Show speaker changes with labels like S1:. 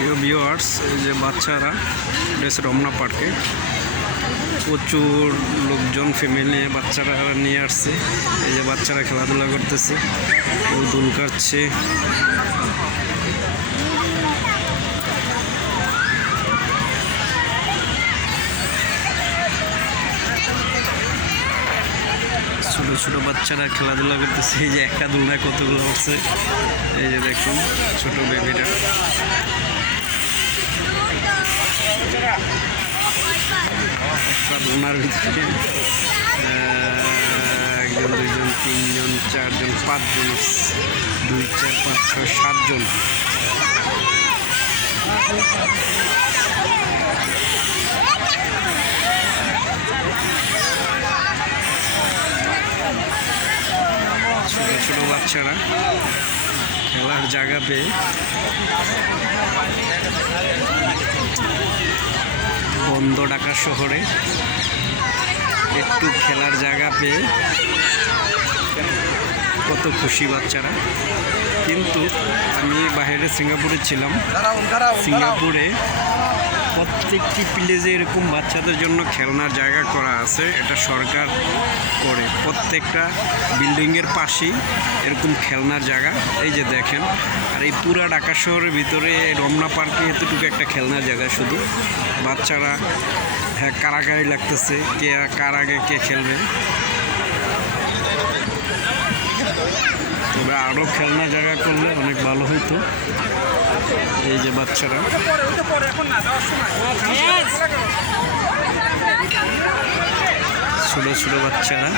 S1: প্রিয় ভিউয়ার্স এই যে বাচ্চারা বেশ রমনা পার্কে, প্রচুর লোকজন ফ্যামিলি নিয়ে বাচ্চারা নিয়ে আসছে। এই যে বাচ্চারা খেলাধুলা করতেছে কেউ দুল কাটছে। ছোট ছোট বাচ্চারা খেলাধুলা করতেছে। এই যে একটা দুলনায় কতগুলো হচ্ছে? এই যে দেখুন, ছোট বেবিটা একটা দোলনার ভিতরে একজন, দুইজন, তিনজন, চারজন, পাঁচজন দুই, চার, পাঁচ, ছয়, সাতজন ছোট ছোট বাচ্চারা খেলার জায়গা পেয়ে। বন্ধ ঢাকা শহরে একটু খেলার জায়গা পেয়ে। কত খুশি বাচ্চারা। কিন্তু আমি বাইরে সিঙ্গাপুরে ছিলাম। সিঙ্গাপুরে প্রত্যেকটি প্লেজে এরকম বাচ্চাদের জন্য খেলনার জায়গা করা আছে। এটা সরকার করে প্রত্যেকটা বিল্ডিংয়ের পাশেই এরকম খেলনার জায়গা। এই যে দেখেন আর এই পুরা ঢাকা শহরের ভিতরে এই রমনা পার্কে এতটুকু একটা খেলনার জায়গা শুধু। বাচ্চারা হ্যাঁ কারাগারি লাগতেছে কে কার আগে কে খেলবে। তবে আরও খেলনা জায়গা করলে অনেক ভালো হইতো। এই যে বাচ্চারা। ছোট ছোট বাচ্চারা।